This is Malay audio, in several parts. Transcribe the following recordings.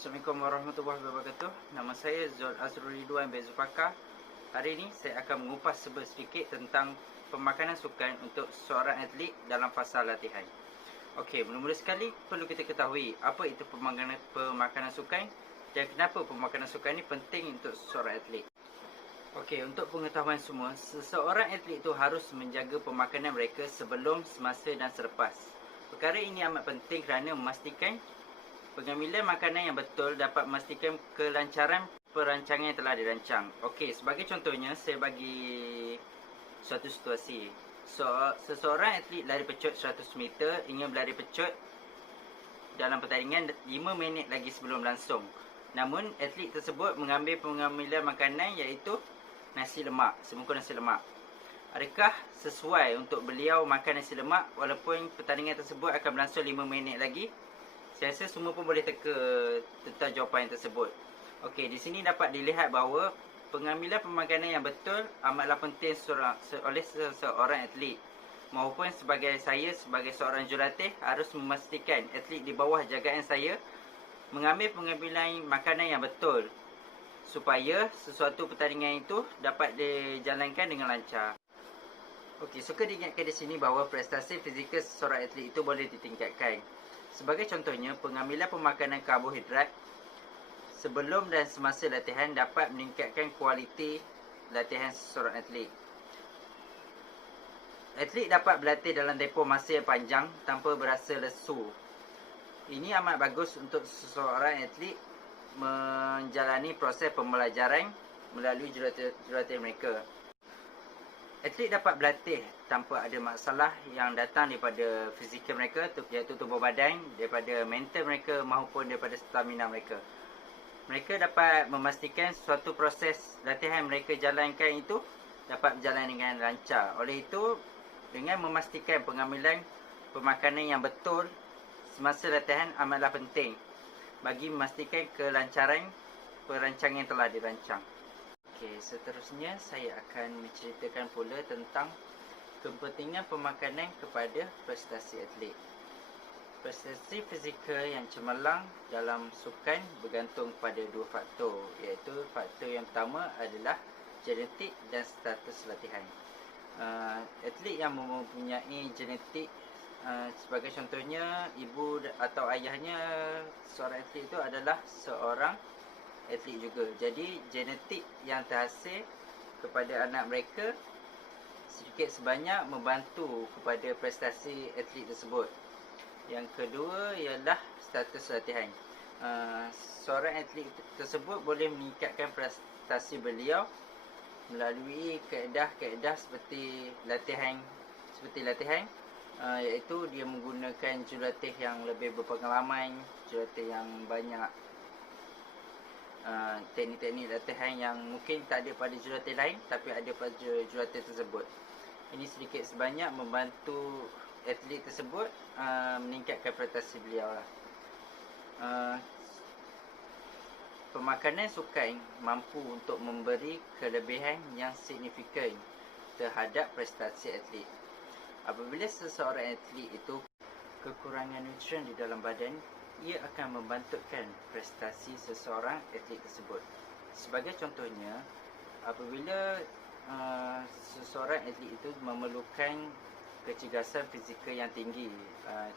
Assalamualaikum warahmatullahi wabarakatuh. Nama saya Zul Azrul Ridwan bin Zulfaqar. Hari ini saya akan mengupas sedikit tentang pemakanan sukan untuk seorang atlet dalam fasa latihan. Okey, mula-mula sekali perlu kita ketahui apa itu pemakanan sukan dan kenapa pemakanan sukan ini penting untuk seorang atlet. Okey, untuk pengetahuan semua, seseorang atlet itu harus menjaga pemakanan mereka sebelum, semasa dan selepas. Perkara ini amat penting kerana memastikan pengambilan makanan yang betul dapat memastikan kelancaran perancangan yang telah dirancang. Okey, sebagai contohnya, saya bagi suatu situasi. Seseorang atlet lari pecut 100 meter ingin berlari pecut dalam pertandingan 5 minit lagi sebelum langsung. Namun, atlet tersebut mengambil pengambilan makanan iaitu nasi lemak, semangkuk nasi lemak. Adakah sesuai untuk beliau makan nasi lemak walaupun pertandingan tersebut akan berlangsung 5 minit lagi? Saya rasa semua pun boleh teka tentang jawapan tersebut. Okey, di sini dapat dilihat bahawa pengambilan pemakanan yang betul amatlah penting oleh seseorang atlet. Maupun sebagai seorang jurulatih harus memastikan atlet di bawah jagaan saya mengambil pengambilan makanan yang betul supaya sesuatu pertandingan itu dapat dijalankan dengan lancar. Okey, suka diingatkan di sini bahawa prestasi fizikal seseorang atlet itu boleh ditingkatkan. Sebagai contohnya, pengambilan pemakanan karbohidrat sebelum dan semasa latihan dapat meningkatkan kualiti latihan seseorang atlet. Atlet dapat berlatih dalam tempoh masa yang panjang tanpa berasa lesu. Ini amat bagus untuk seseorang atlet menjalani proses pembelajaran melalui jurulatih mereka. Atlet dapat berlatih tanpa ada masalah yang datang daripada fizikal mereka, iaitu tubuh badan, daripada mental mereka maupun daripada stamina mereka. Mereka dapat memastikan suatu proses latihan mereka jalankan itu dapat berjalan dengan lancar. Oleh itu, dengan memastikan pengambilan pemakanan yang betul semasa latihan amatlah penting bagi memastikan kelancaran perancangan yang telah dirancang. Okey, seterusnya saya akan menceritakan pula tentang kepentingan pemakanan kepada prestasi atlet. Prestasi fizikal yang cemerlang dalam sukan bergantung pada dua faktor, iaitu faktor yang pertama adalah genetik dan status latihan. Atlet yang mempunyai genetik, sebagai contohnya ibu atau ayahnya seorang atlet itu adalah seorang atlet juga. Jadi genetik yang terhasil kepada anak mereka sedikit sebanyak membantu kepada prestasi atlet tersebut. Yang kedua ialah status latihan. Seorang atlet tersebut boleh meningkatkan prestasi beliau melalui kaedah-kaedah seperti latihan, iaitu dia menggunakan jurulatih yang lebih berpengalaman, jurulatih yang banyak teknik-teknik latihan yang mungkin tak ada pada jurulatih lain tapi ada pada jurulatih tersebut. Ini sedikit sebanyak membantu atlet tersebut meningkatkan prestasi beliau lah. Pemakanan sukan mampu untuk memberi kelebihan yang signifikan terhadap prestasi atlet. Apabila seseorang atlet itu kekurangan nutrien di dalam badan, ia akan membantukan prestasi seseorang atlet tersebut. Sebagai contohnya, apabila seseorang atlet itu memerlukan kecergasan fizikal yang tinggi,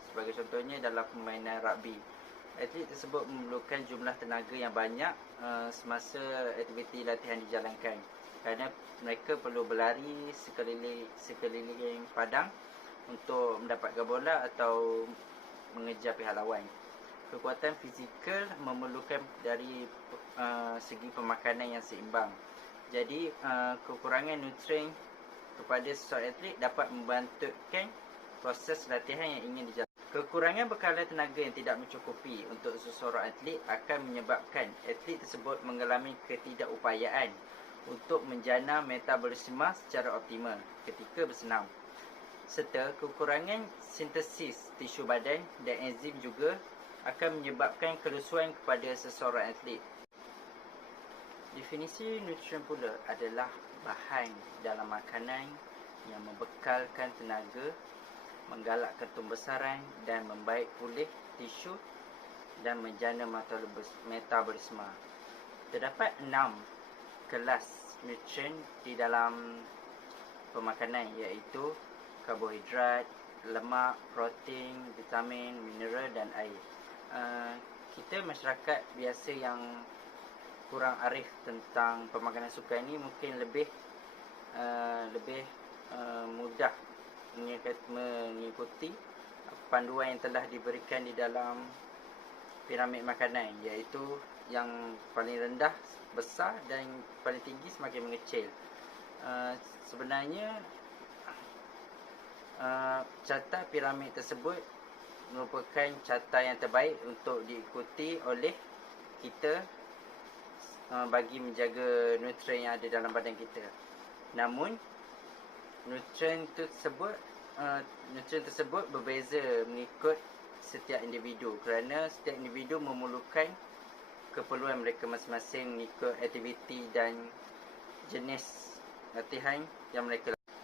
sebagai contohnya dalam permainan rugby, atlet tersebut memerlukan jumlah tenaga yang banyak semasa aktiviti latihan dijalankan, kerana mereka perlu berlari sekeliling padang untuk mendapatkan bola atau mengejar pihak lawan. Kekuatan fizikal memerlukan dari segi pemakanan yang seimbang. Jadi kekurangan nutrien kepada seseorang atlet dapat membantukan proses latihan yang ingin dijalankan. Kekurangan bekalan tenaga yang tidak mencukupi untuk seseorang atlet akan menyebabkan atlet tersebut mengalami ketidakupayaan untuk menjana metabolisme secara optimal ketika bersenam. Serta kekurangan sintesis tisu badan dan enzim juga akan menyebabkan kelusuan kepada seseorang atlet. Definisi nutrien pula adalah bahan dalam makanan yang membekalkan tenaga, menggalakkan pembesaran dan membaik pulih tisu dan menjana metabolisme. Terdapat 6 kelas nutrien di dalam pemakanan, iaitu karbohidrat, lemak, protein, vitamin, mineral dan air. Kita masyarakat biasa yang kurang arif tentang pemakanan sukan ni mungkin lebih mudah mengikuti panduan yang telah diberikan di dalam piramid makanan, iaitu yang paling rendah besar dan paling tinggi semakin mengecil. Sebenarnya carta piramid tersebut merupakan carta yang terbaik untuk diikuti oleh kita bagi menjaga nutrien yang ada dalam badan kita. Namun nutrien tersebut berbeza mengikut setiap individu, kerana setiap individu memerlukan keperluan mereka masing-masing mengikut aktiviti dan jenis latihan yang mereka lakukan.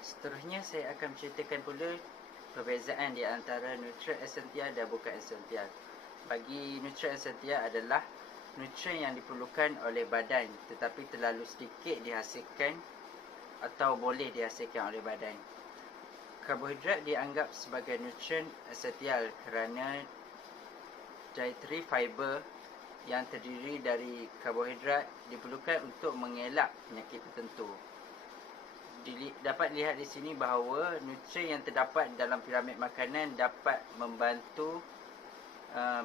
Seterusnya saya akan menceritakan pula perbezaan di antara nutrien esensial dan bukan esensial. Bagi nutrien esensial adalah nutrien yang diperlukan oleh badan tetapi terlalu sedikit dihasilkan atau boleh dihasilkan oleh badan. Karbohidrat dianggap sebagai nutrien esensial kerana dietary fiber yang terdiri dari karbohidrat diperlukan untuk mengelak penyakit tertentu. Dapat dilihat di sini bahawa nutrien yang terdapat dalam piramid makanan dapat membantu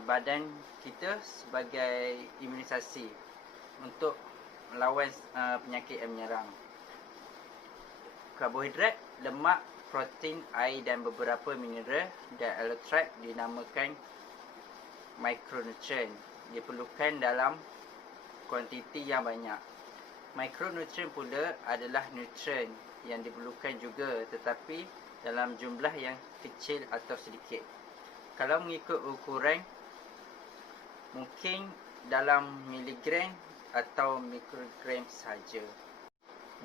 badan kita sebagai imunisasi untuk melawan penyakit yang menyerang. Karbohidrat, lemak, protein, air dan beberapa mineral dan elektrolit dinamakan mikronutrien, diperlukan dalam kuantiti yang banyak. Mikronutrien pula adalah nutrien yang diperlukan juga tetapi dalam jumlah yang kecil atau sedikit. Kalau mengikut ukuran, mungkin dalam miligram atau mikrogram sahaja.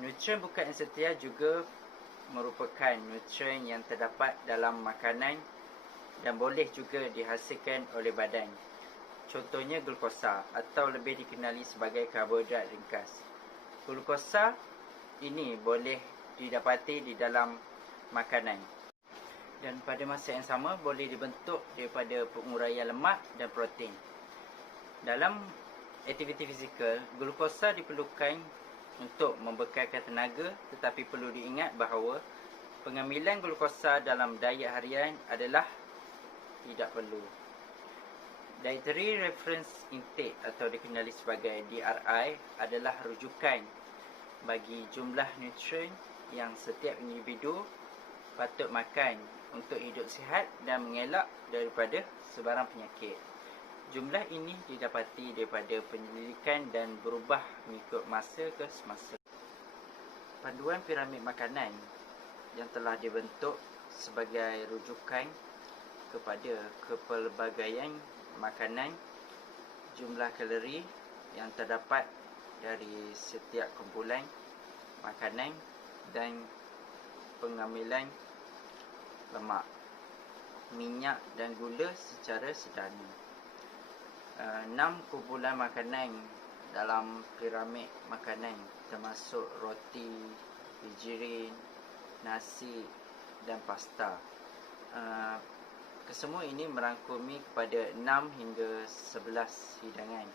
Nutrien bukan esensial juga merupakan nutrien yang terdapat dalam makanan dan boleh juga dihasilkan oleh badan. Contohnya glukosa atau lebih dikenali sebagai karbohidrat ringkas. Glukosa ini boleh didapati di dalam makanan dan pada masa yang sama boleh dibentuk daripada penguraian lemak dan protein. Dalam aktiviti fizikal, glukosa diperlukan untuk membekalkan tenaga, tetapi perlu diingat bahawa pengambilan glukosa dalam diet harian adalah tidak perlu. Dietary Reference Intake atau dikenali sebagai DRI adalah rujukan bagi jumlah nutrien yang setiap individu patut makan untuk hidup sihat dan mengelak daripada sebarang penyakit. Jumlah ini didapati daripada penyelidikan dan berubah mengikut masa ke semasa. Panduan piramid makanan yang telah dibentuk sebagai rujukan kepada kepelbagaian makanan, jumlah kalori yang terdapat dari setiap kumpulan makanan dan pengambilan lemak, minyak dan gula secara sederhana. 6 kumpulan makanan dalam piramid makanan termasuk roti, bijirin, nasi dan pasta. Kesemua ini merangkumi kepada 6 hingga 11 hidangan.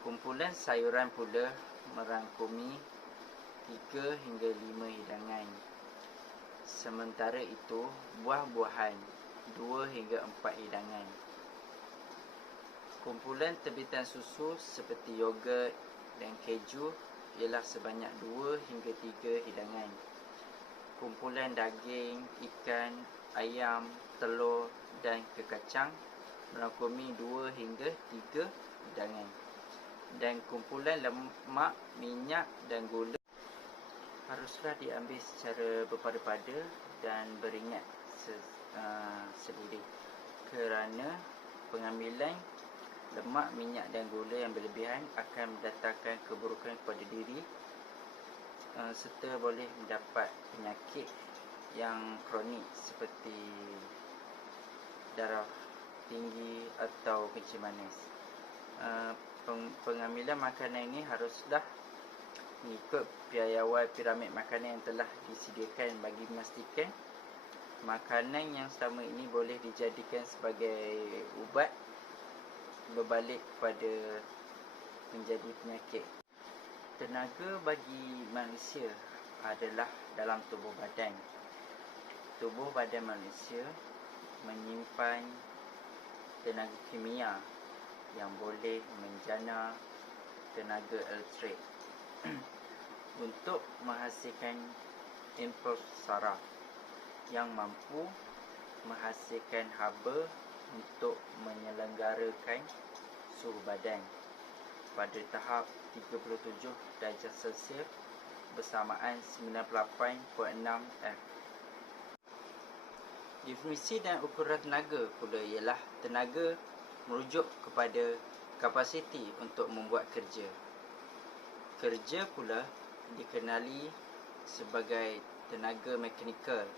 Kumpulan sayuran pula merangkumi 3 hingga 5 hidangan. Sementara itu, buah-buahan 2 hingga 4 hidangan. Kumpulan terbitan susu seperti yogurt dan keju ialah sebanyak 2 hingga 3 hidangan. Kumpulan daging, ikan, ayam, telur dan kekacang merangkumi 2 hingga 3 hidangan. Dan kumpulan lemak, minyak dan gula haruslah diambil secara berpada-pada dan beringat sendiri, kerana pengambilan lemak, minyak dan gula yang berlebihan akan mendatangkan keburukan kepada diri serta boleh mendapat penyakit yang kronik seperti darah tinggi atau kencing manis. Pengambilan makanan ini haruslah mengikut piawai piramid makanan yang telah disediakan bagi memastikan makanan yang selama ini boleh dijadikan sebagai ubat berbalik pada menjadi penyakit. Tenaga bagi manusia adalah dalam tubuh badan. Tubuh badan manusia menyimpan tenaga kimia yang boleh menjana tenaga elektrik untuk menghasilkan impuls saraf yang mampu menghasilkan haba untuk menyelenggarakan suhu badan pada tahap 37 darjah Celsius bersamaan 98.6 F. Definisi dan ukuran tenaga pula ialah tenaga merujuk kepada kapasiti untuk membuat kerja. Kerja pula dikenali sebagai tenaga mekanikal.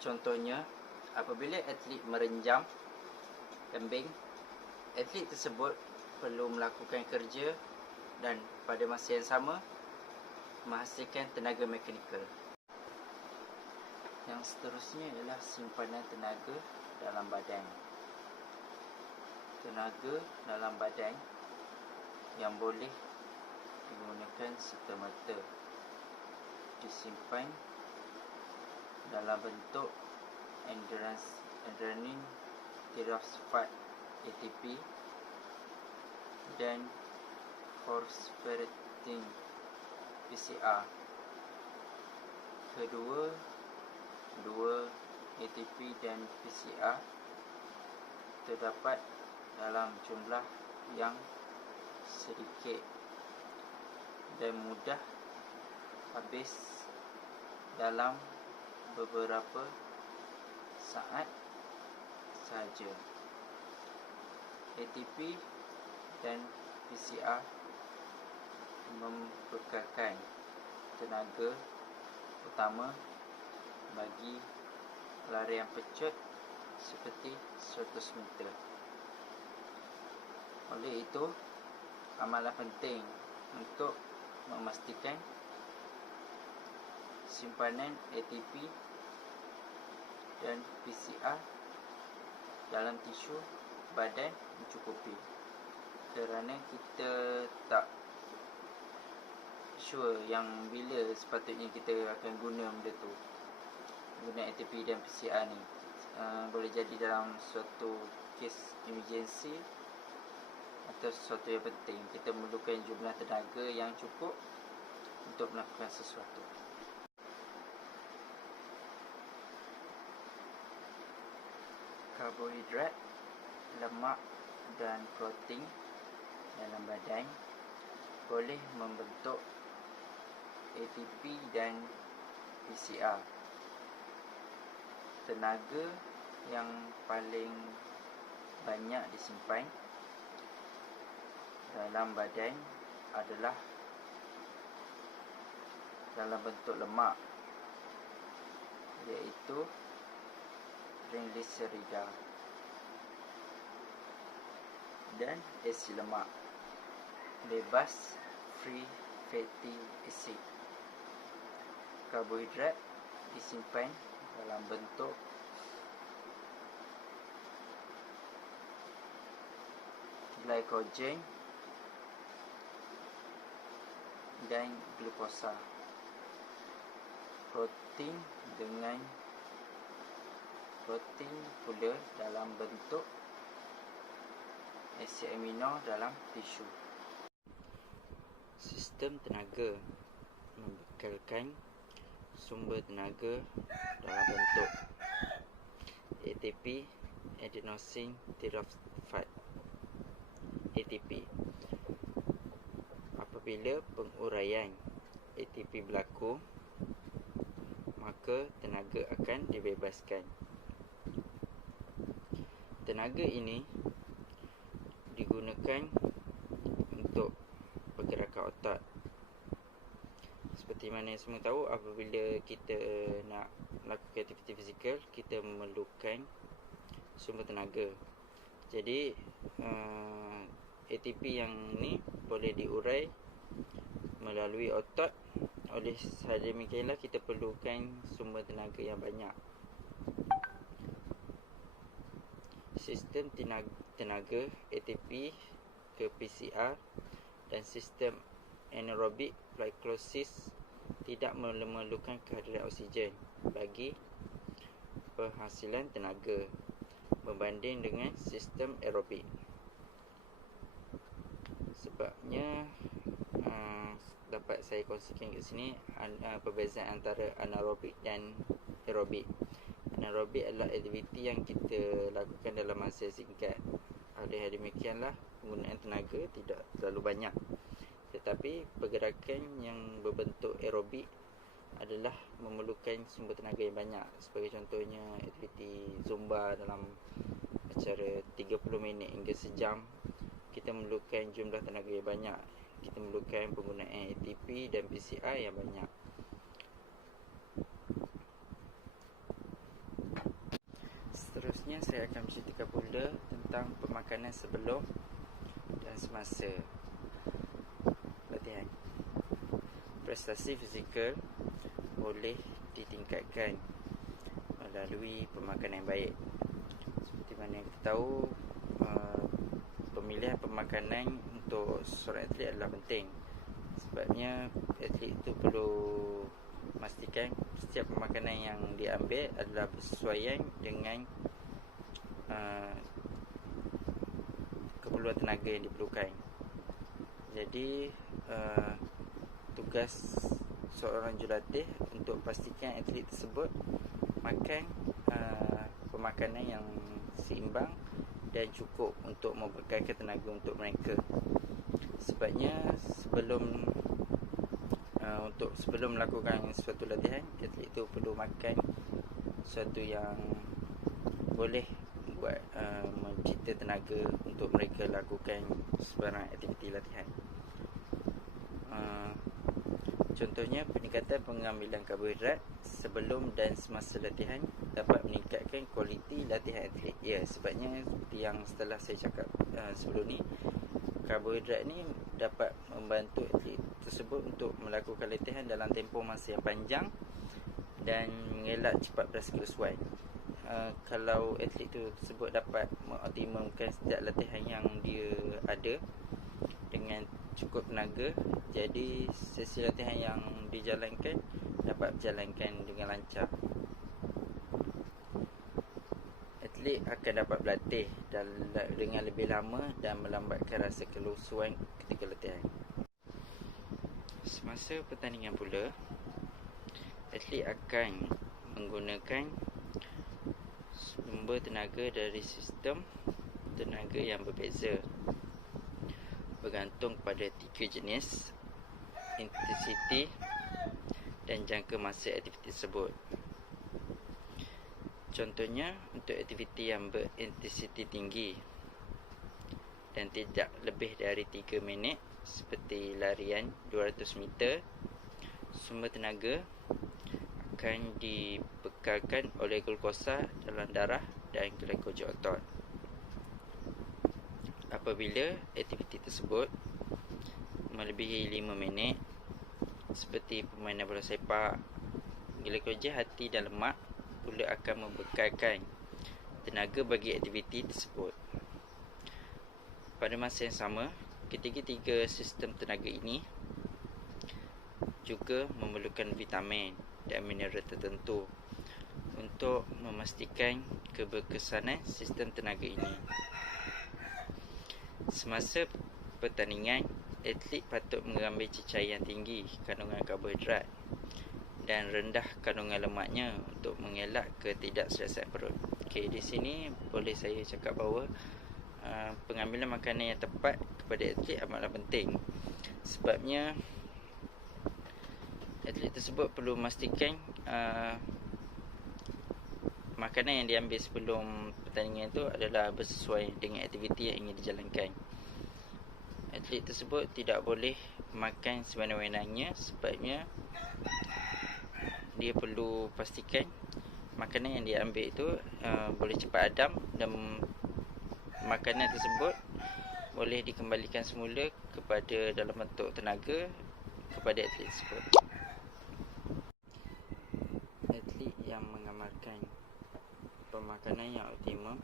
Contohnya, apabila atlet merenjam kambing, atlet tersebut perlu melakukan kerja dan pada masa yang sama menghasilkan tenaga mekanikal. Yang seterusnya ialah simpanan tenaga dalam badan. Tenaga dalam badan yang boleh digunakan serta-merta disimpan dalam bentuk adrenaline triphosphat ATP dan phosphorylation PCR. Kedua ATP dan PCR terdapat dalam jumlah yang sedikit dan mudah habis dalam beberapa saat sahaja. ATP dan PCR membekalkan tenaga utama bagi larian pecut seperti 100 meter. Oleh itu, amalan penting untuk memastikan simpanan ATP dan PCR dalam tisu badan mencukupi, kerana kita tak sure yang bila sepatutnya kita akan guna benda tu, guna ATP dan PCR ni. Boleh jadi dalam suatu kes emergency atau sesuatu yang penting, kita memerlukan jumlah tenaga yang cukup untuk melakukan sesuatu. Karbohidrat, lemak dan protein dalam badan boleh membentuk ATP dan PCR. Tenaga yang paling banyak disimpan dalam badan adalah dalam bentuk lemak, iaitu triglycerida dan asid lemak bebas, free fatty acid. Karbohidrat disimpan dalam bentuk glycogen dan glukosa. Protein pula dalam bentuk asid amino dalam tisu. Sistem tenaga membekalkan sumber tenaga dalam bentuk ATP, adenosine triphosphate ATP. Apabila penguraian ATP berlaku, maka tenaga akan dibebaskan. Tenaga ini digunakan untuk pergerakan otak. Seperti mana yang semua tahu, apabila kita nak melakukan aktiviti fizikal, kita memerlukan sumber tenaga. Jadi ATP yang ni boleh diurai melalui otot. Oleh sedemikianlah kita perlukan sumber tenaga yang banyak. Sistem tenaga ATP ke PCR dan sistem anaerobik glycolysis tidak memerlukan kehadiran oksigen bagi penghasilan tenaga berbanding dengan sistem aerobik. Sebabnya dapat saya kongsikan kat sini perbezaan antara anaerobik dan aerobik. Anaerobik adalah aktiviti yang kita lakukan dalam masa singkat. Oleh demikianlah penggunaan tenaga tidak terlalu banyak. Tetapi pergerakan yang berbentuk aerobik adalah memerlukan sumber tenaga yang banyak. Sebagai contohnya aktiviti zumba dalam acara 30 minit hingga sejam, kita memerlukan jumlah tenaga yang banyak. Kita memerlukan penggunaan ATP dan PCR yang banyak. Seterusnya saya akan menceritakan pula tentang pemakanan sebelum dan semasa latihan. Prestasi fizikal boleh ditingkatkan melalui pemakanan yang baik. Seperti mana kita tahu, pemilihan pemakanan untuk seorang atlet adalah penting. Sebabnya atlet itu perlu memastikan setiap pemakanan yang diambil adalah bersesuaian dengan keperluan tenaga yang diperlukan. Jadi tugas seorang jurulatih untuk pastikan atlet tersebut makan pemakanan yang seimbang dan cukup untuk membekalkan tenaga untuk mereka. Sebabnya sebelum melakukan suatu latihan, atlet itu perlu makan sesuatu yang boleh buat mencipta tenaga untuk mereka lakukan sebarang aktiviti latihan. Contohnya, peningkatan pengambilan karbohidrat sebelum dan semasa latihan dapat meningkatkan kualiti latihan atlet. Ya, sebabnya seperti yang setelah saya cakap sebelum ni, karbohidrat ni dapat membantu atlet tersebut untuk melakukan latihan dalam tempoh masa yang panjang dan mengelak cepat berasa kelesuan. Kalau atlet tersebut dapat mengoptimalkan setiap latihan yang dia ada dengan cukup tenaga, jadi sesi latihan yang dijalankan dapat dijalankan dengan lancar. Atlet akan dapat berlatih dengan lebih lama dan melambatkan rasa kelusuan ketika latihan. Semasa pertandingan pula, atlet akan menggunakan sumber tenaga dari sistem tenaga yang berbeza bergantung pada 3 jenis, intensiti dan jangka masa aktiviti tersebut. Contohnya, untuk aktiviti yang berintensiti tinggi dan tidak lebih dari 3 minit seperti larian 200 meter, sumber tenaga akan dibekalkan oleh glukosa dalam darah dan glykogen otot. Apabila aktiviti tersebut melebihi 5 minit seperti permainan bola sepak, glykogen hati dan lemak pula akan membekalkan tenaga bagi aktiviti tersebut. Pada masa yang sama, ketiga-tiga sistem tenaga ini juga memerlukan vitamin dan mineral tertentu untuk memastikan keberkesanan sistem tenaga ini. Semasa pertandingan, atlet patut mengambil cecair yang tinggi kandungan karbohidrat dan rendah kandungan lemaknya untuk mengelak ketidakselesaan perut. Okey, di sini boleh saya cakap bahawa pengambilan makanan yang tepat kepada atlet amatlah penting. Sebabnya atlet tersebut perlu memastikan makanan yang diambil sebelum pertandingan itu adalah bersesuai dengan aktiviti yang ingin dijalankan. Atlet tersebut tidak boleh makan sewenang-wenangnya, sebabnya dia perlu pastikan makanan yang diambil itu boleh cepat hadam, dan makanan tersebut boleh dikembalikan semula kepada dalam bentuk tenaga kepada atlet tersebut. Atlet yang mengamalkan pemakanan yang optimum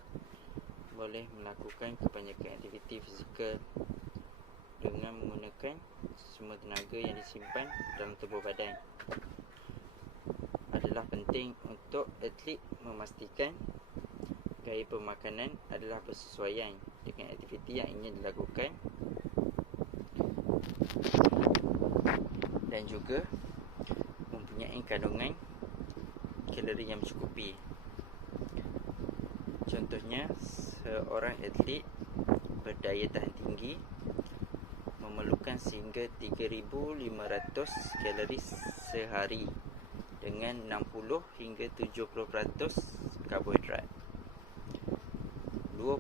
boleh melakukan kebanyakan aktiviti fizikal dengan menggunakan semua tenaga yang disimpan dalam tubuh badan. Adalah penting untuk atlet memastikan gaya pemakanan adalah bersesuaian dengan aktiviti yang ingin dilakukan, dan juga mempunyai kandungan kalori yang mencukupi. Contohnya, seorang atlet berdaya tahan tinggi memerlukan sehingga 3,500 kalori sehari dengan 60 hingga 70% karbohidrat. 20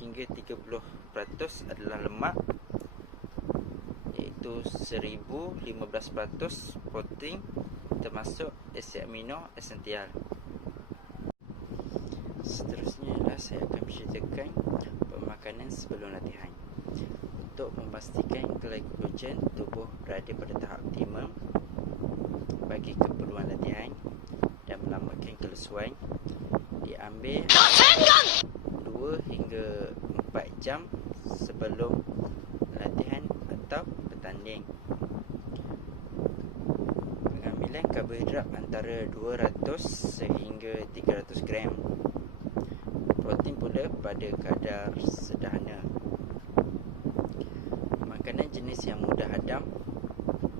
hingga 30% adalah lemak, iaitu 1015% protein termasuk asid amino esensial. Seterusnya adalah saya akan menceritakan pemakanan sebelum latihan. Untuk memastikan glycogen tubuh berada pada tahap optimum bagi keperluan latihan dan menyelamatkan kelesuan, diambil 2 hingga 4 jam sebelum latihan atau bertanding. Pengambilan karbohidrat antara 200 sehingga 300 gram. Protein pula pada kadar sederhana. Makanan jenis yang mudah hadam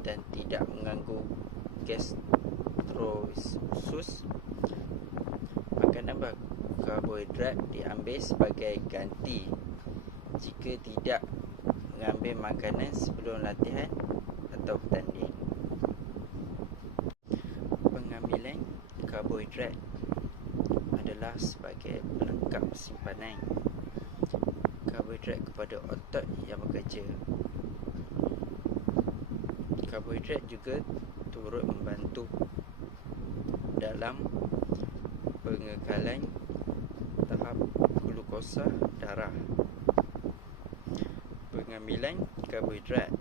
dan tidak mengganggu gastroesophagus. Makanan karbohidrat diambil sebagai ganti jika tidak mengambil makanan sebelum latihan atau bertanding. Pengambilan karbohidrat adalah sebagai pelengkap simpanan karbohidrat kepada otot yang bekerja. Karbohidrat juga turut membantu dalam pengekalan tahap glukosa darah. Pengambilan karbohidrat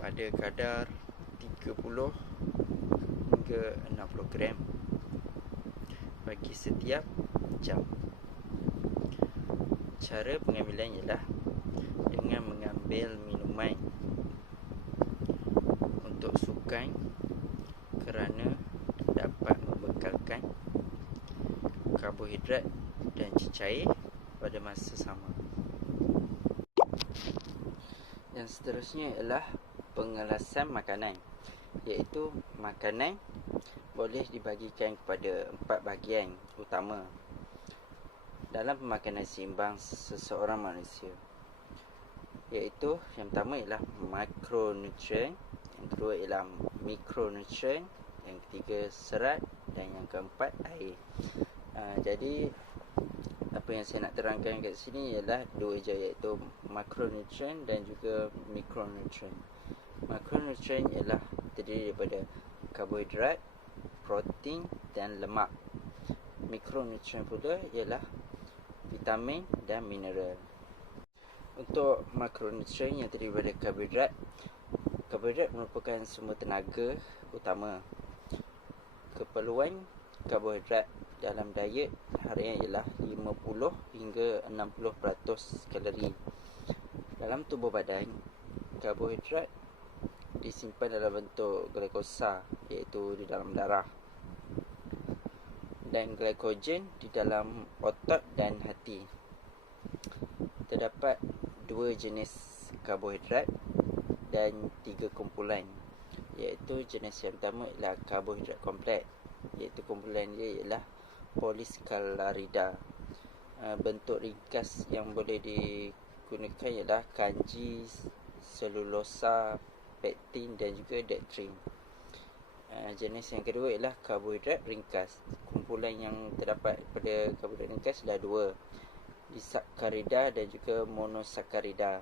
pada kadar 30 hingga 60 gram bagi setiap jam. Cara pengambilan ialah dengan mengambil minuman untuk sukan kerana dapat membekalkan karbohidrat dan cecair pada masa sama. Yang seterusnya ialah pengelasan makanan, iaitu makanan boleh dibagikan kepada 4 bahagian utama dalam pemakanan seimbang seseorang manusia, iaitu yang pertama ialah makronutrien, yang kedua ialah mikronutrien, yang ketiga serat, dan yang keempat air. Jadi apa yang saya nak terangkan kat sini ialah dua je, iaitu makronutrien dan juga mikronutrien. Makronutrien ialah terdiri daripada karbohidrat, protein dan lemak. Mikronutrien pula ialah vitamin dan mineral. Untuk makronutrien yang terdiri daripada karbohidrat, karbohidrat merupakan sumber tenaga utama. Keperluan karbohidrat dalam diet harian ialah 50 hingga 60% kalori. Dalam tubuh badan, karbohidrat disimpan dalam bentuk glukosa, iaitu di dalam darah, dan glycogen di dalam otot dan hati. Terdapat 2 jenis karbohidrat dan 3 kumpulan, iaitu jenis yang pertama ialah karbohidrat kompleks, iaitu kumpulan dia ialah polisakarida. Bentuk ringkas yang boleh digunakan ialah kanji, selulosa, pektin dan juga dektrin. Jenis yang kedua ialah karbohidrat ringkas. Kumpulan yang terdapat pada karbohidrat ringkas adalah 2, disakarida dan juga monosakarida.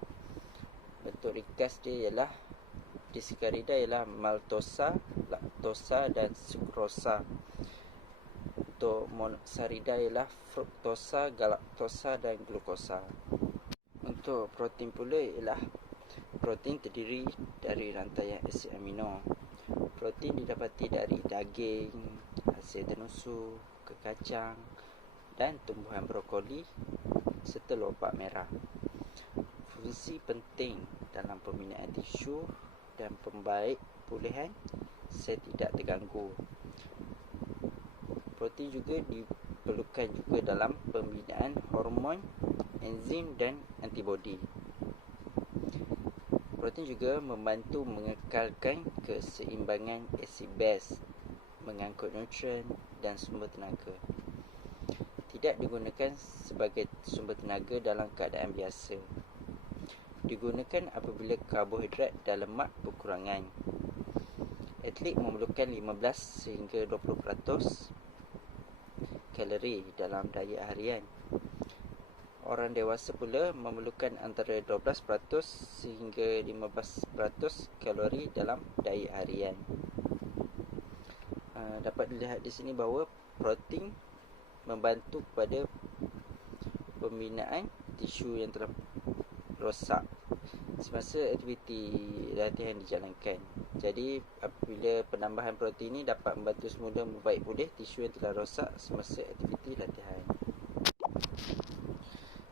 Bentuk ringkas dia ialah disakarida ialah maltosa, laktosa dan sukrosa. untuk monosakarida ialah fruktosa, galaktosa dan glukosa. Untuk protein pula ialah protein terdiri dari rantaian asid amino. Protein didapati dari daging, hasil tenusu, kekacang dan tumbuhan brokoli serta lobak merah. Fungsi penting dalam pembinaan tisu dan pembaik pemulihan sel tidak terganggu. Protein juga diperlukan juga dalam pembinaan hormon, enzim dan antibodi. Protein juga membantu mengekalkan keseimbangan asid base, mengangkut nutrien dan sumber tenaga. Tidak digunakan sebagai sumber tenaga dalam keadaan biasa. Digunakan apabila karbohidrat dan lemak berkurangan. Atlet memerlukan 15 sehingga 20% kalori dalam diet harian. Orang dewasa pula memerlukan antara 12% sehingga 15% kalori dalam diet harian. Dapat dilihat di sini bahawa protein membantu kepada pembinaan tisu yang telah rosak semasa aktiviti latihan dijalankan. Jadi apabila penambahan protein ini dapat membantu semula membaik pulih tisu yang telah rosak semasa aktiviti latihan.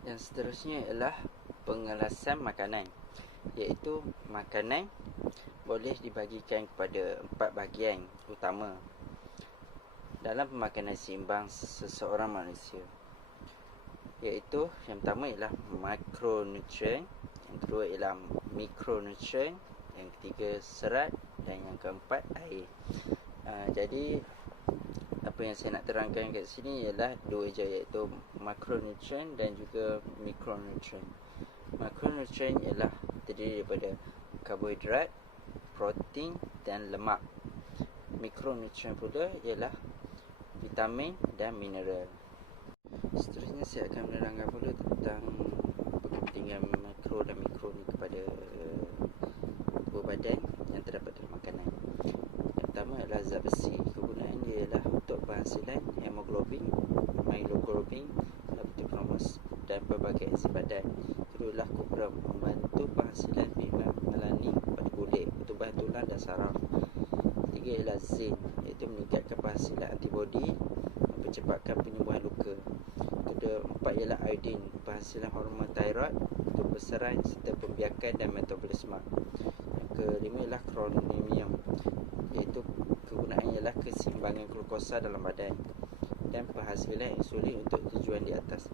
Dan seterusnya ialah pengelasan makanan, iaitu makanan boleh dibagikan kepada 4 bahagian utama dalam pemakanan seimbang seseorang manusia, iaitu yang pertama ialah makronutrien, yang kedua ialah mikronutrien, yang ketiga serat dan yang keempat air. Jadi apa yang saya nak terangkan kat sini ialah dua je, iaitu makronutrien dan juga mikronutrien. Makronutrien ialah terdiri daripada karbohidrat, protein dan lemak. Mikronutrien pula ialah vitamin dan mineral. Seterusnya saya akan menerangkan pula tentang kepentingan makro dan mikro ni kepada tubuh badan yang terdapat dalam makanan. Yang pertama adalah zat besi. Kegunaan dia ialah untuk penghasilan hemoglobin, myoglobin, leptomeros dan pelbagai enzim badan. Kedua ialah kupra, membantu penghasilan pigmen melanin pada kulit, pertumbuhan tulang dan saraf. Ketiga ialah zinc, iaitu meningkatkan penghasilan antibodi, mempercepatkan penyembuhan luka. Keempat ialah iodin, penghasilan hormon thyroid untuk besaran serta pembiakan dan metabolisme. Yang kelima ialah chromium, iaitu kegunaan ialah keseimbangan glukosa dalam badan dan penghasilan insulin untuk tujuan di atas.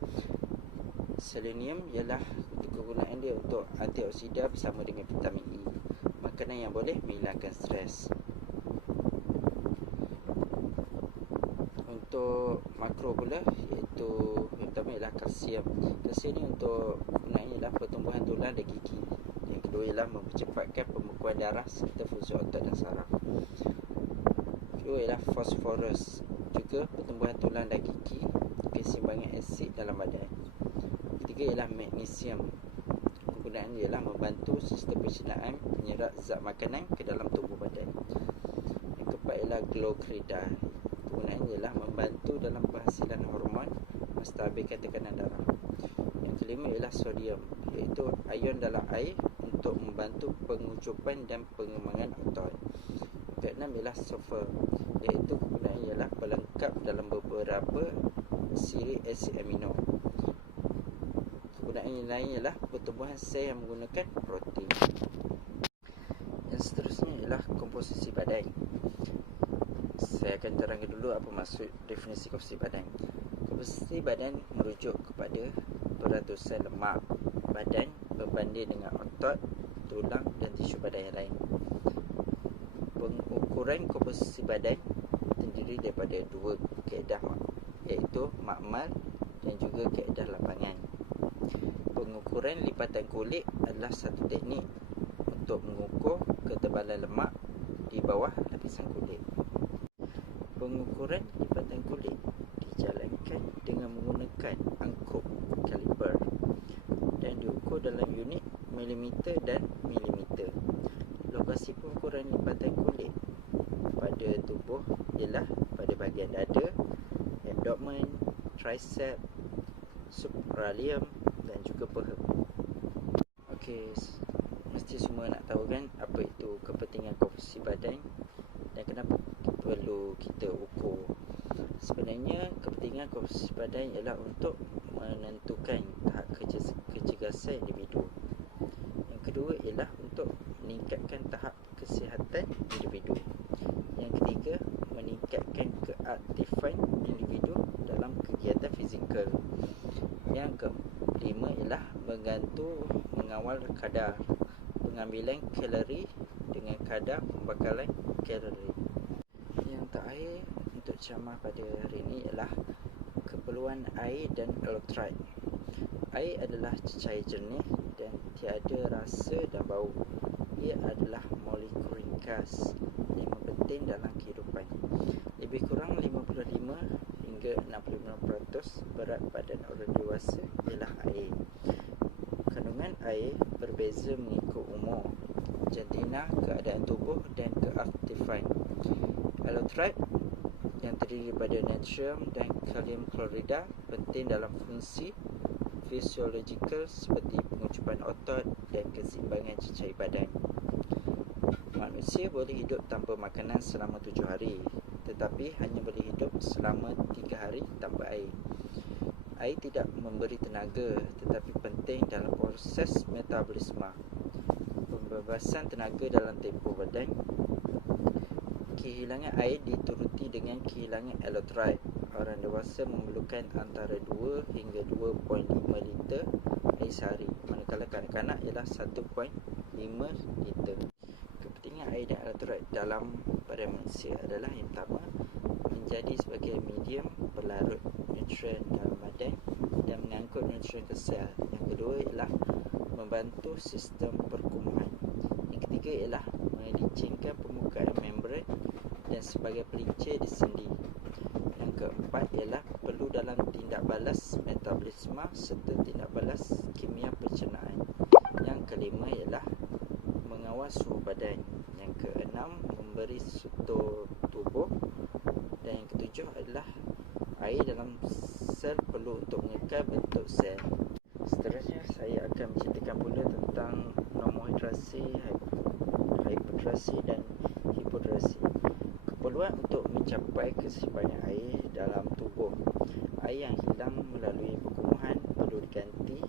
Selenium ialah kegunaan dia untuk antioksidan bersama dengan vitamin E, makanan yang boleh menghilangkan stres. Untuk makro pula, iaitu yang pertama ialah kalsium. Kalsium ni untuk kegunaan ialah pertumbuhan tulang dan gigi. Yang kedua ialah mempercepatkan pembekuan darah serta fungsi otak dan saraf. Kedua ialah fosforus, juga pertumbuhan tulang dan gigi, keseimbangan asid dalam badan. Ketiga ialah magnesium. Kegunaan ialah membantu sistem pencernaan menyerap zat makanan ke dalam tubuh badan. Yang keempat ialah glucurida. Kegunaan ialah membantu dalam penghasilan hormon, menstabilkan tekanan darah. Yang kelima ialah sodium, iaitu ion dalam air untuk membantu pengucupan dan pengembangan otot. Yang keenam ialah sulfur, iaitu kegunaan ialah pelengkap dalam beberapa siri asid amino. Kegunaan yang lain ialah pertumbuhan sel yang menggunakan protein. Yang seterusnya ialah komposisi badan. Saya akan terangkan dulu apa maksud definisi komposisi badan. Komposisi badan merujuk kepada peratusan lemak badan berbanding dengan otot, tulang dan tisu badan yang lain. Pengukuran komposisi badan terdiri daripada dua kaedah, iaitu makmal dan juga kaedah lapangan. Pengukuran lipatan kulit adalah satu teknik untuk mengukur ketebalan lemak di bawah lapisan kulit. Pengukuran lipatan kulit dijalankan dengan menggunakan angkuk kaliper dan diukur dalam unit milimeter dan milimeter. Lokasi pengukuran lipatan kulit pada tubuh ialah pada bahagian dada, tricep, supralium dan juga peha. Okey, mesti semua nak tahu kan apa itu kepentingan komposisi badan dan kenapa perlu kita ukur. Sebenarnya kepentingan komposisi badan ialah untuk menentukan tahap kecergasan individu. Yang kedua ialah untuk meningkatkan tahap kesihatan individu. Yang ketiga, meningkatkan keaktifan individu dalam kegiatan fizikal. Yang kelima ialah mengawal kadar pengambilan kalori dengan kadar pembakaran kalori. Yang terakhir untuk ceramah pada hari ini ialah keperluan air dan elektrolit. Air adalah cecair jernih dan tiada rasa dan bau. Ia adalah molekul ringkas yang penting dalam kehidupan. Lebih kurang 55 hingga 65% berat badan orang dewasa ialah air. Kandungan air berbeza mengikut umur, jantina, keadaan tubuh dan keaktifan. Elektrolit yang terdiri daripada natrium dan kalium klorida penting dalam fungsi fisiologikal seperti pengucupan otot dan keseimbangan cecair badan. Manusia boleh hidup tanpa makanan selama 7 hari, tetapi hanya boleh hidup selama 3 hari tanpa air. Air tidak memberi tenaga, tetapi penting dalam proses metabolisme, pembebasan tenaga dalam tempoh badan. Kehilangan air dituruti dengan kehilangan elektrolit. Orang dewasa memerlukan antara 2 hingga 2.5 liter air sehari, manakala kanak-kanak ialah 1.5 liter. Kepentingan air dan elektrolit dalam badan manusia adalah yang pertama, menjadi sebagai medium pelarut nutrien dalam badan dan mengangkut nutrien ke sel. Yang kedua ialah membantu sistem perkumuhan. Yang ketiga ialah melicinkan permukaan membran dan sebagai pelincir di sendi. Yang keempat ialah perlu dalam tindak balas metabolisme serta tindak balas kimia pencernaan. Yang kelima ialah mengawal suhu badan. Yang keenam memberi struktur tubuh. Dan yang ketujuh adalah air dalam sel perlu untuk mengekal bentuk sel. Seterusnya saya akan menceritakan pula tentang normohidrasi, hiperhidrasi dan hipohidrasi. Keperluan untuk mencapai keseimbangan air dalam tubuh. Air yang hilang melalui perkumuhan perlu diganti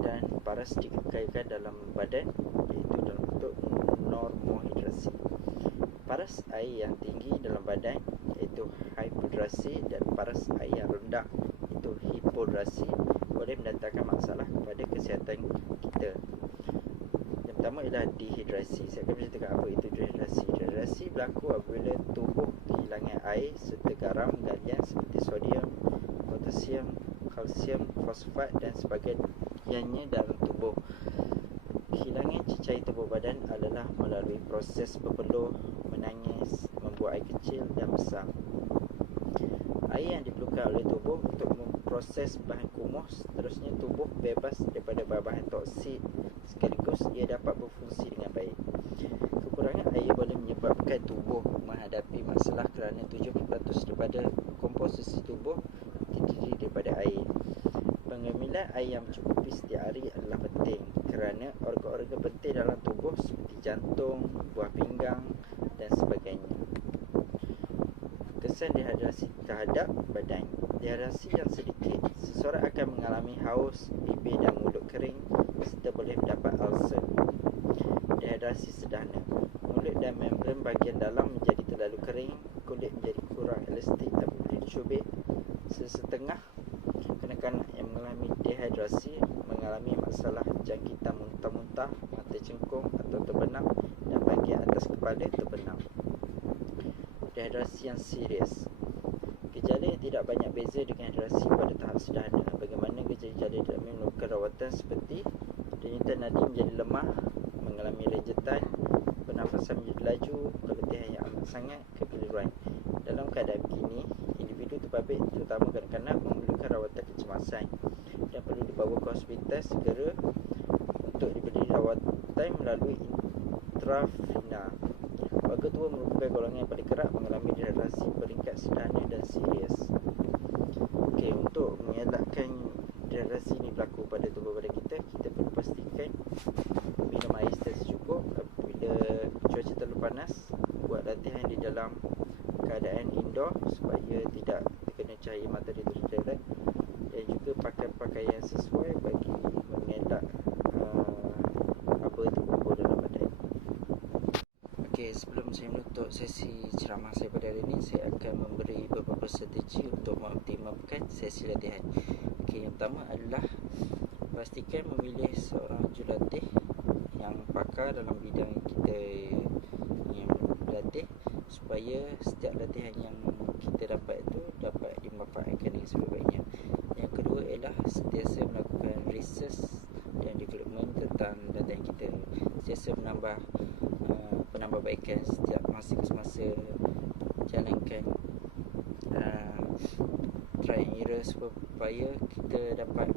dan paras dikekalkan dalam badan, iaitu dalam bentuk normohidrasi. Paras air yang tinggi dalam badan iaitu hiperhidrasi dan paras air yang rendah iaitu hipohidrasi boleh mendatangkan masalah kepada kesihatan kita. Yang pertama ialah dehidrasi. Saya akan berceritakan apa itu dehidrasi. Dehidrasi berlaku apabila tubuh kehilangan air serta garam galian seperti sodium, potasium, kalsium, fosfat dan sebagainya dalam tubuh. Kehilangan cecair tubuh badan adalah melalui proses berpeluh, menangis, membuat air kecil dan besar. Air yang diperlukan oleh tubuh untuk memproses bahan kumuh, seterusnya tubuh bebas daripada bahan toksik sekaligus ia dapat berfungsi dengan baik. Kekurangan air boleh menyebabkan tubuh menghadapi masalah kerana 70% daripada komposisi tubuh terdiri daripada air. Pengambilan air yang mencukupi setiap hari adalah penting kerana organ-organ penting dalam tubuh seperti jantung, buah pinggang dan sebagainya. Kesan dehidrasi terhadap badan. Dehidrasi yang sedikit, seseorang akan mengalami haus, bibir dan mulut kering serta boleh mendapat ulcer. Dehidrasi sederhana. Mulut dan membran bahagian dalam menjadi terlalu kering, kulit menjadi kurang elastik dan boleh dicubit. Sesetengah kanak-kanak yang mengalami dehidrasi mengalami masalah jangkitan muntah-muntah, mata cengkung atau terbenam dan bahagian atas kepala terbenam. Dehidrasi yang serius. Gejala yang tidak banyak beza dengan dehidrasi pada tahap sederhana. Bagaimana gejala dalam memerlukan rawatan seperti denyutan nadi menjadi lemah, mengalami rejetan, pernafasan menjadi laju, keletihan yang amat sangat, kekeliruan. Dalam keadaan begini, individu terbabit terutama kanak-kanak memerlukan rawatan kecemasan dan perlu dibawa ke hospital segera untuk diberi rawatan melalui intravena. Warga tua merupakan golongan yang paling kerap mengalami dehidrasi peringkat sederhana dan serius. Okey, untuk mengelakkan dehidrasi ni berlaku pada tubuh badan kita, kita perlu pastikan minum air secara secukup. Apabila cuaca terlalu panas, buat latihan di dalam keadaan indoor supaya tidak terkena cahaya matahari terdekat, dan juga pakai pakaian yang sesuai bagi mengelak apa terkumpul dalam badan. Okey, sebelum saya menutup sesi ceramah saya pada hari ini, saya akan memberi beberapa strategi untuk mengoptimalkan sesi latihan. Okey, yang pertama adalah pastikan memilih seorang jurulatih yang pakar dalam bidang kita yang berlatih, supaya setiap latihan yang kita dapat itu dapat dimanfaatkan dengan sebaik-baiknya. Yang kedua ialah sentiasa melakukan research dan development tentang latihan kita, sentiasa penambahbaikan setiap masa ke semasa, jalankan try and error supaya kita dapat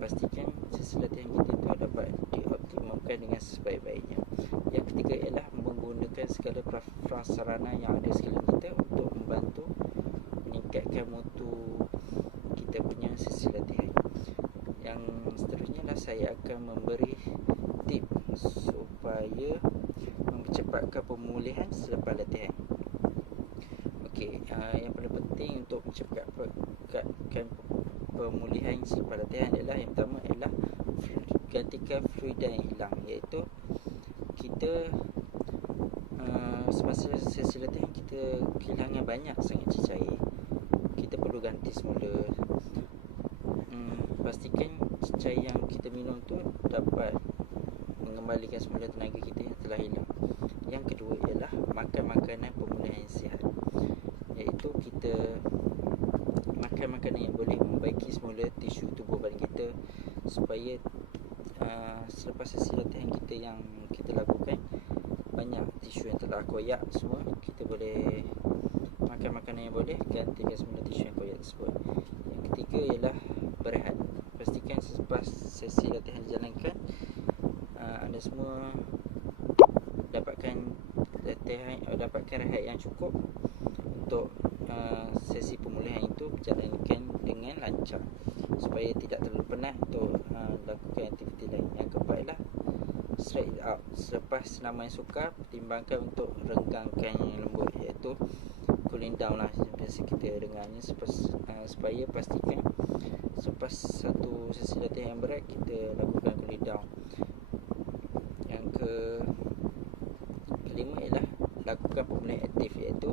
pastikan sesi latihan kita itu dapat dioptimalkan dengan sebaik-baiknya. Yang ketiga ialah menggunakan segala prasarana yang ada sekeliling kita untuk membantu meningkatkan mutu kita punya sesi latihan. Yang seterusnya adalah saya akan memberi tip supaya mempercepatkan pemulihan selepas latihan. Okey, yang paling penting untuk mencepatkan pemulihan selepas latihan adalah, yang pertama ialah gantikan fluida yang hilang, iaitu kita semasa sesi latihan kita kehilangan banyak sangat cecair. Kita perlu ganti semula. Pastikan cecair yang kita minum tu dapat mengembalikan semula tenaga kita yang telah hilang. Yang kedua ialah makan makanan pemulihan yang sihat, iaitu kita makan makanan yang boleh membaiki semula tisu tubuh badan kita, supaya selepas sesi latihan kita yang kita lakukan, banyak tisu yang telah koyak semua, kita boleh makan makanan yang boleh gantikan semula tisu yang koyak tersebut. Yang ketiga ialah berehat. Pastikan selepas sesi latihan dijalankan, anda semua dapatkan rehat yang cukup untuk sesi pemulihan itu berjalankan dengan lancar, supaya tidak terlalu penat untuk lakukan aktiviti lain. Yang keempat ialah stretch it out. Selepas senaman yang sukar, pertimbangkan untuk renggangkan yang lembut, iaitu cooling down lah biasa kita dengarnya, supaya pastikan selepas satu sesi latihan yang berat, kita lakukan cooling down. Yang kelima ialah lakukan pemulihan aktif, iaitu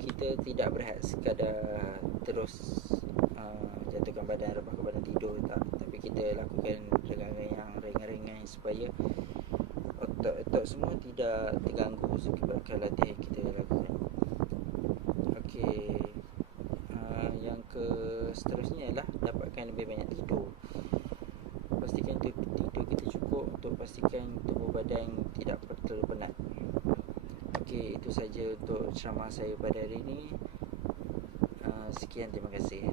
kita tidak berehat sekadar terus jatuhkan badan, rebahkan badan tidur, tapi kita lakukan regangan yang ringan-ringan supaya otot semua tidak terganggu sebabkan latihan kita lakukan. Okey, yang seterusnya ialah dapatkan lebih banyak tidur. Pastikan tidur kita cukup untuk pastikan tubuh badan tidak terlalu penat. Okey, itu saja untuk ceramah saya pada hari ini. Sekian, terima kasih.